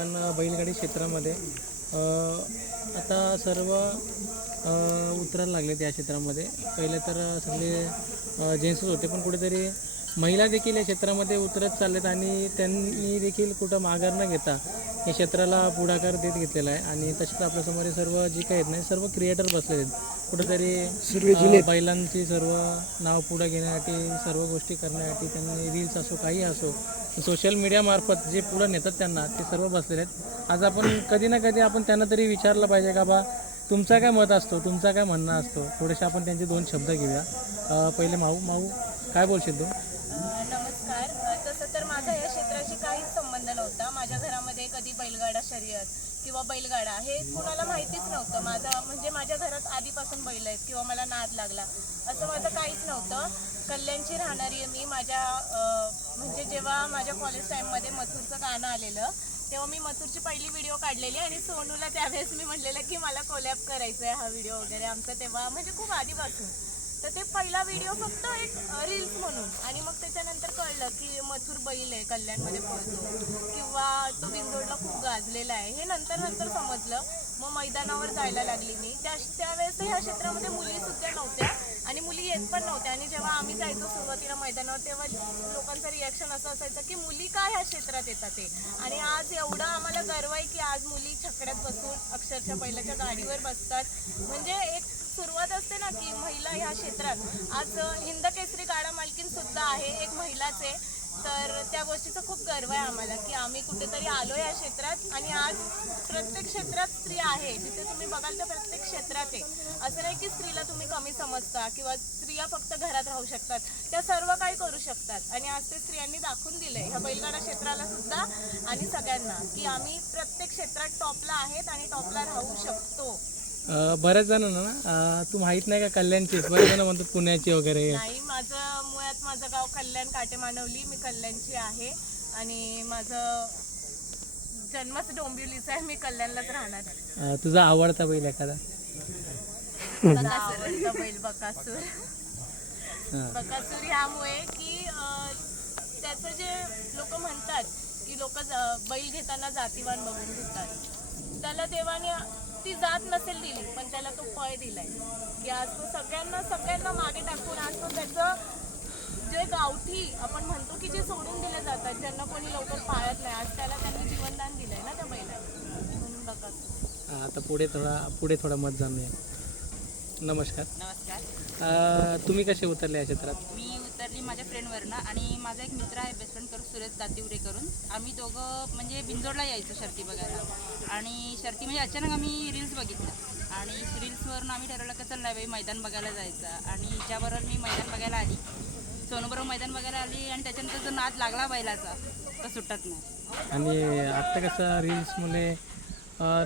पण बैलगाडी क्षेत्रामध्ये आता सर्व उतरायला लागलेत या क्षेत्रामध्ये. पहिले तर सगळे जेंट्सच होते, पण कुठेतरी महिला देखील या क्षेत्रामध्ये उतरत चाललेत आणि त्यांनी देखील कुठं माघार न घेता या क्षेत्राला पुढाकार देत घेतलेला आहे. आणि तसेच आपल्यासमोर हे सर्व जे काही आहेत ना, सर्व क्रिएटर बसलेले आहेत. कुठेतरी बैलांची सर्व नाव पुढे घेण्यासाठी, सर्व गोष्टी करण्यासाठी त्यांनी रील्स असो काही असो सोशल मीडियामार्फत जे पुढं नेतात त्यांना, ते सर्व बसलेले आहेत. आज आपण कधी ना कधी आपण त्यांना तरी विचारलं पाहिजे का बा तुमचा काय मत असतो, तुमचा काय म्हणणं असतो. थोडेसे आपण त्यांचे दोन शब्द घेऊया. पहिले माऊ काय बोलशील तू? नमस्कार. तसं तर माझा या क्षेत्राशी काहीच संबंध नव्हता. माझ्या घरामध्ये कधी बैलगाडा शर्यत किंवा बैलगाडा हे कुणाला माहितीच नव्हतं. माझ्या घरात आधीपासून बैल आहेत किंवा मला नाद लागला असं माझं काहीच नव्हतं. कल्याणची राहणारी आहे मी. जेव्हा माझ्या कॉलेज टाईममध्ये मथुरचं गाणं आलेलं तेव्हा मी मथुरची पहिली व्हिडिओ काढलेली आणि सोनूला त्यावेळेस मी म्हटलेलं की मला कोलॅब करायचं आहे हा व्हिडिओ वगैरे आमचा, तेव्हा खूप आधीपासून. तर ते पहिला व्हिडिओ फक्त एक रील्स म्हणून, आणि मग त्याच्यानंतर कळलं की मथुर बैल आहे, कल्याणमध्ये पळतो किंवा तो बिंजोडला खूप गाजलेला आहे, हे नंतर समजलं. मग मैदानावर जायला लागली मी. त्यावेळेस ह्या क्षेत्रामध्ये मुलीसुद्धा नव्हत्या आणि मुली येत पण नव्हत्या. आणि जेव्हा आम्ही जायचो सुरुवातीला मैदानावर तेव्हा लोकांचं रिॲक्शन असं असायचं की मुली का ह्या क्षेत्रात येतात ते. आणि आज एवढा आम्हाला गर्व आहे की आज मुली छकड्यात बसून अक्षरशः बैलाच्या गाडीवर बसतात. म्हणजे एक सुरुवात असते ना की महिला ह्या क्षेत्रात. आज हिंद केसरी गाडा मालकीन सुद्धा आहे, एक महिलाच आहे. तर त्या गोष्टीचा खूप गर्व आहे आम्हाला की आम्ही कुठेतरी आलो या क्षेत्रात. आणि आज प्रत्येक क्षेत्रात स्त्री आहे. जिथे तुम्ही बघाल तर प्रत्येक क्षेत्रात आहे. असं नाही की स्त्रीला तुम्ही कमी समजता किंवा स्त्रिया फक्त घरात राहू शकतात. त्या सर्व काही करू शकतात. आणि आज ते स्त्रियांनी दाखवून दिलंय ह्या बैलगाडा क्षेत्राला सुद्धा आणि सगळ्यांना की आम्ही प्रत्येक क्षेत्रात टॉपला आहेत आणि टॉपला राहू शकतो. बऱ्याच जणांना ना तू माहीत नाही का कल्याणचीच, बरेच जण म्हणतात पुण्याची वगैरे. नाही, माझं गाव कल्याण काटेमानवली. मी कल्याणची आहे आणि माझं जन्मच डोंबिवलीचा आहे. मी कल्याणलाच राहणार. तुझा आवडता बैल एखादा? आवडता बैल बकासूर. बकासूर ह्यामुळे की त्याचं जे लोक म्हणतात की लोक बैल घेताना जातीवान बघून घेतात, त्याला देवाने ती जात नसेल दिली पण त्याला तो फळ दिलाय की आज तो सगळ्यांना मागे टाकून आज तो त्याचं जे गावठी आपण म्हणतो की जे सोडून दिले जातात, ज्यांना कोणी लवकर पाळत नाही, आज त्याला त्यांनी जीवनदान दिलंय ना त्या बैलाला. म्हणून बघा आता पुढे थोडा मत जाणूया. नमस्कार. तुम्ही कसे उतरले या क्षेत्रात? मी उतरली माझ्या फ्रेंडवरनं. आणि माझा एक मित्र आहे बेस्ट फ्रेंड करून, सुरेश दातिवरे करून. आम्ही दोघं बिंजोडला यायचो शर्ती बघायला. आणि शर्ती अचानक आम्ही रील्स बघितलं आणि रील्सवरून आम्ही ठरवलं की चल नाही मैदान बघायला जायचं. आणि हिच्याबरोबर मी मैदान बघायला आली, सोनूबरोबर मैदान बघायला आली. आणि त्याच्यानंतर जो नाद लागला बैलाचा तो सुटत नाही. आणि आत्ता कसं रील्समुळे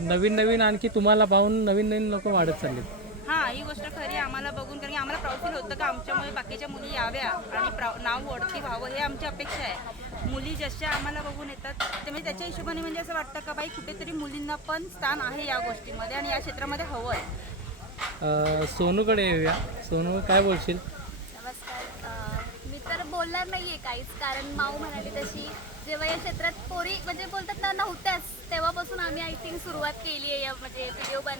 नवीन आणखी तुम्हाला पाहून नवीन लोक वाढत चाललेत. हां, ही गोष्ट खरी आम्हाला बघून, कारण की आम्हाला प्राऊड फील होतं का आमच्यामुळे बाकीच्या मुली याव्या आणि नाव ओळखी व्हावं, हे आमची अपेक्षा आहे. मुली जशा आम्हाला बघून येतात ते त्याच्या हिशोबाने असं वाटतं का बाई कुठेतरी मुलींना पण स्थान आहे या गोष्टीमध्ये आणि या क्षेत्रामध्ये हवं आहे. सोनूकडे येऊया. सोनू काय बोलशील? नमस्कार. मी तर बोलणार नाही आहे काहीच, कारण माऊ म्हणाली तशी जेव्हा या क्षेत्रात पोरी बोलतात ना नव्हत्याच, तेव्हापासून आम्ही आय थिंक सुरुवात केली आहे.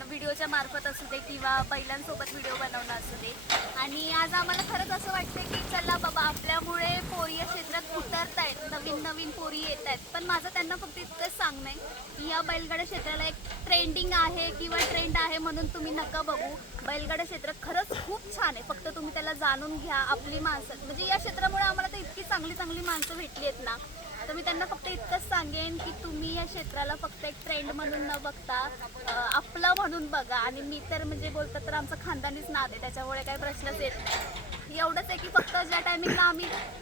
व्हिडिओच्या मार्फत असू दे किंवा बैलांसोबत व्हिडिओ बनवणं असू दे. आणि आज आम्हाला खरंच असं वाटतं की चला बाबा आपल्यामुळे पोरी या क्षेत्रात उतरत आहेत, नवीन पोरी येत आहेत. पण माझं त्यांना फक्त इतकंच सांगणं आहे की या बैलगाडा क्षेत्राला एक ट्रेंडिंग आहे किंवा ट्रेंड आहे म्हणून तुम्ही नका बघू. बैलगाडा क्षेत्र खरंच खूप छान आहे, फक्त तुम्ही त्याला जाणून घ्या. आपली माणसं या क्षेत्रामुळे आम्हाला तर इतकी चांगली माणसं भेटली आहेत ना, तर मी त्यांना फक्त इतकंच सांगेन की तुम्ही या क्षेत्राला फक्त एक ट्रेंड म्हणून न बघता आपलं म्हणून बघा. आणि मी तर बोलतात तर आमचं खानदानीच नाद आहे, त्याच्यामुळे काही प्रश्नच येत नाही. एवढंच आहे की फक्त ज्या टायमिंगला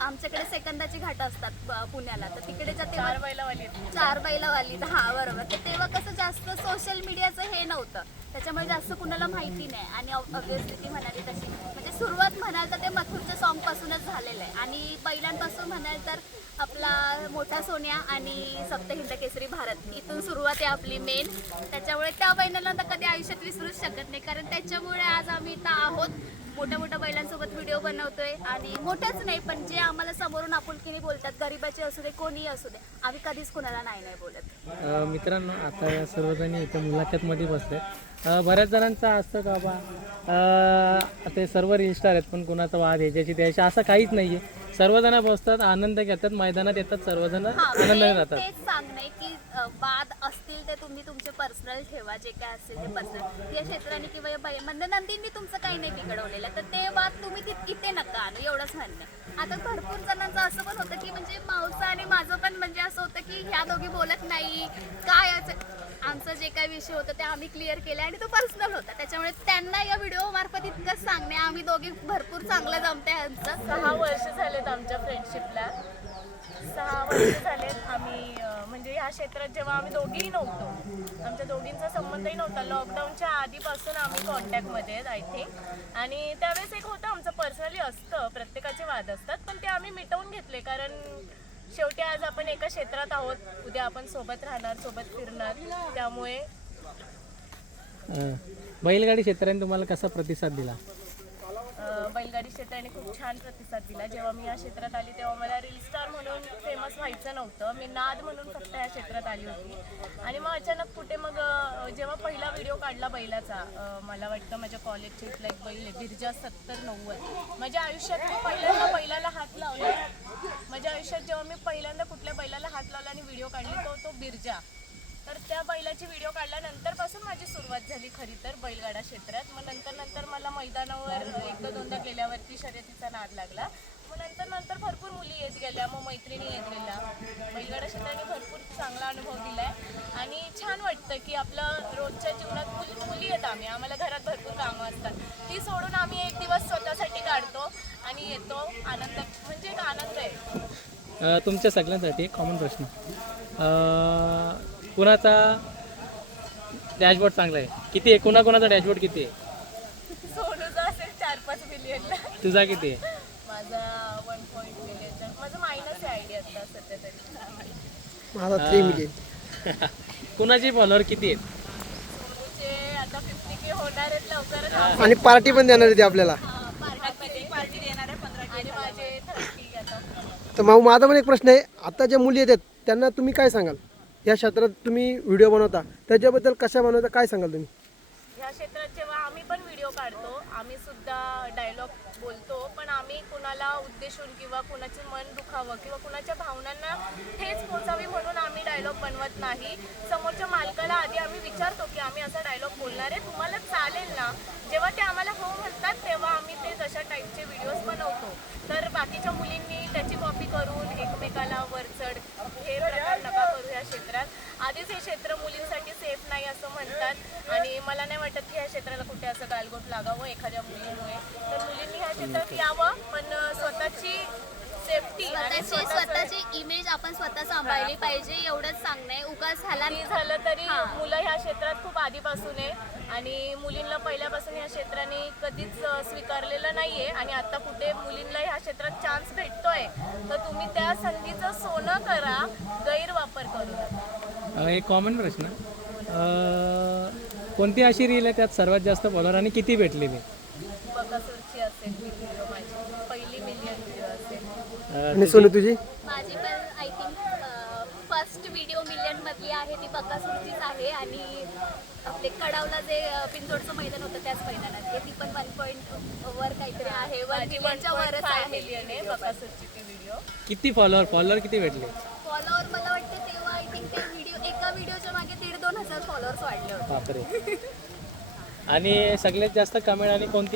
आमच्याकडे सेकंदाची घाटं असतात पुण्याला, तर तिकडे चार बैलावाली हां बरोबर. तर तेव्हा कसं जास्त सोशल मीडियाचं हे नव्हतं, त्याच्यामुळे जास्त कुणाला माहिती नाही. आणि ऑब्व्हियसली ती म्हणाली तशी सुरुवात म्हणाल तर ते मथुरच्या सॉन्गपासूनच झालेलं आहे. आणि बैलांपासून म्हणाल तर आपला मोठा सोन्या आणि सप्त हिंद केसरी भारत, इथून सुरुवात आहे आपली मेन. त्याच्यामुळे त्या बैलांना तर कधी आयुष्यात विसरूच शकत नाही, कारण त्याच्यामुळे आज आम्ही इथं आहोत. मोठ्या मोठ्या बैलांसोबत व्हिडिओ बनवतोय आणि मोठ्याच नाही पण जे आम्हाला समोरून आपुलकीने बोलतात, गरीबाचे असू दे कोणीही असू दे, आम्ही कधीच कोणाला नाही नाही बोलत. मित्रांनो, आता या सर्वजण इथे मुलाखतमध्ये बसले. बऱ्याच जणांचं असतं का बा आता हे सर्व रील स्टार आहेत पण कुणाचा वाद ह्याच्याशी त्याशी असं काहीच नाही आहे. सर्वजण बसतात, आनंद घेतात, मैदानात येतात, सर्वजण आनंदाने राहतात. तेच सांगणे की वाद असतील ते तुम्ही तुमचे पर्सनल ठेवा, जे काय असेल ते पर्सनल. या क्षेत्राने किंवा या म्हणजे नंदींनी तुमचं काही नाही बिघडवलेलं, तर ते वाद तुम्ही इथे नका आणू, एवढंच म्हणणं. आता भरपूर जणांचं असं पण होतं की म्हणजे मावचं आणि माझं पण म्हणजे असं होतं की ह्या दोघी बोलत नाही काय. आमचं जे काही विषय होतं ते आम्ही क्लिअर केले आणि तो पर्सनल होता, त्याच्यामुळे त्यांना या व्हिडिओ मार्फत इतकंच सांगणे, आम्ही दोघी भरपूर चांगलं जमते आमचं. 6 वर्ष झालेत आमच्या फ्रेंडशिपला. 6 वर्ष झालेत आम्ही म्हणजे ह्या क्षेत्रात जेव्हा आम्ही दोघीही नव्हतो, आमच्या दोघींचा संबंधही नव्हता. लॉकडाऊनच्या आधीपासून आम्ही कॉन्टॅक्टमध्ये आहेत आय थिंक. आणि त्यावेळेस एक होतं आमचं पर्सनली असतं, प्रत्येकाचे वाद असतात, पण ते आम्ही मिटवून घेतले. कारण शेवटी आज आपण एका क्षेत्रात आहोत, उद्या आपण सोबत राहणार, सोबत फिरणार. त्यामुळे बैलगाडी क्षेत्राने तुम्हाला कसा प्रतिसाद दिला? बैलगाडी क्षेत्राने खूप छान प्रतिसाद दिला. जेव्हा मी या क्षेत्रात आली तेव्हा मला रील स्टार म्हणून फेमस व्हायचं नव्हतं, मी नाद म्हणून फक्त या क्षेत्रात आली होती. आणि मग अचानक कुठे मग जेव्हा पहिला व्हिडिओ काढला बैलाचा, मला वाटतं माझ्या कॉलेजच्या इथला एक बैल आहे बिरजा 70-90. माझ्या आयुष्यात मी पहिल्यांदा बैलाला हात लावला. माझ्या आयुष्यात जेव्हा मी पहिल्यांदा कुठल्या बैलाला हात लावला आणि व्हिडिओ काढली तो बिरजा. तर त्या बैलाची व्हिडिओ काढल्यानंतरपासून माझी सुरुवात झाली खरी तर बैलगाडा क्षेत्रात. मग नंतर मला मैदानावर एकदा दोनदा गेल्यावरती शर्यतीचा नाद लागला. मग नंतर भरपूर मुली येत गेल्या, मग मैत्रिणी येत गेल्या. बैलगाडा क्षेत्राने भरपूर चांगला अनुभव दिला आहे आणि छान वाटतं की आपलं रोजच्या जीवनात मुली येत आम्हाला घरात भरपूर कामं असतात, ती सोडून आम्ही एक दिवस स्वतःसाठी काढतो आणि येतो. आनंद म्हणजे एक आनंद आहे. तुमच्या सगळ्यांसाठी एक कॉमन प्रश्न, कुणाचा डॅशबोर्ड चांगला आहे? किती आहे? कुणाचा डॅशबोर्ड किती आहे? सोनूचा असेल 4-5 मिलियनला. तुझा किती आहे? माझा 1 मिलियनचा. माझं मायनस आहे आयडिया आता सध्या तरी. माझा 3 मिलियन. कुणाचे फॉलोअर किती आहेत? सोनूचे आता 50K होणार आहेत लवकरच. आणि पार्टी पण देणार आहे ते आपल्याला. पार्टी देणार आहे 15K आणि माझे 30 आता. तर मग माझा पण एक प्रश्न आहे, आता ज्या मुली येतात त्यांना तुम्ही काय सांगाल? या क्षेत्रात तुम्ही व्हिडिओ बनवता त्याच्याबद्दल कशा बनवता, काय सांगाल तुम्ही? ह्या क्षेत्रात जेव्हा आम्ही पण व्हिडिओ काढतो, आम्ही सुद्धा डायलॉग बोलतो, पण आम्ही कुणाला उद्देशून किंवा कुणाचे मन दुखावं किंवा कुणाच्या भावनांना ठेच पोचावी म्हणून आम्ही डायलॉग बनवत नाही. समोरच्या मालकाला आधी आम्ही विचारतो की आम्ही असा डायलॉग बोलणार आहे, तुम्हाला चालेल ना? जेव्हा ते आम्हाला हो म्हणतात तेव्हा आम्ही ते तशा टाईपचे व्हिडिओज बनवतो. तर बाकीच्या मुलींनी त्याची कॉपी करून एकमेकाला वरचढ हे प्रकार नका करू या क्षेत्रात. आधीच हे क्षेत्र मुलींसाठी सेफ नाही असं म्हणतात आणि मला नाही वाटत की ह्या क्षेत्राला कुठे असं गालगोट लागावं एखाद्या मुलीमुळे. तर मुलींनी ह्या क्षेत्रात यावं, पण स्वतःची सेफ्टी आणि स्वतःची इमेज आपण स्वतः सांभाळली पाहिजे, एवढंच सांगणं. उगाच नाही झालं तरी मुलं ह्या क्षेत्रात खूप आधीपासून आहे आणि मुलींना पहिल्यापासून ह्या क्षेत्राने कधीच स्वीकारलेलं नाहीये आणि आता कुठे मुलींना ह्या क्षेत्रात चान्स भेटतोय तर तुम्ही त्या संधीचं सोनं करा, गैरवापर करू नका. एक कॉमन प्रश्न, कोणती अशी रील आहे त्यात सर्वात जास्त फॉलोअर आणि किती भेटलेले? बकासूरची असेल ती व्हिडिओ, माझी पहिली मिलियन व्हिडिओ असेल. आणि सोनू तुझी? माझी पण आय थिंक फर्स्ट व्हिडिओ मिलियनमधली आहे ती बकासूरचीच आहे आणि आपले कडावला जे पिंजोडचं मैदान होतं त्याच मैदानात आहे, ती पण 1 वर काहीतरी आहे, 1 मिलियनच्या वरच 1.5 आहे. मिलियन आहे बकासूरची ती व्हिडिओ. किती फॉलोअर किती भेटले? फॉलोअर मला वाटतं तेव्हा आय थिंक ते एका व्हिडिओच्या मागे 1,500-2,000 फॉलोअर्स वाढले होते. बापरे. आणि सगळ्यात जास्त कमेंट आणि कोणती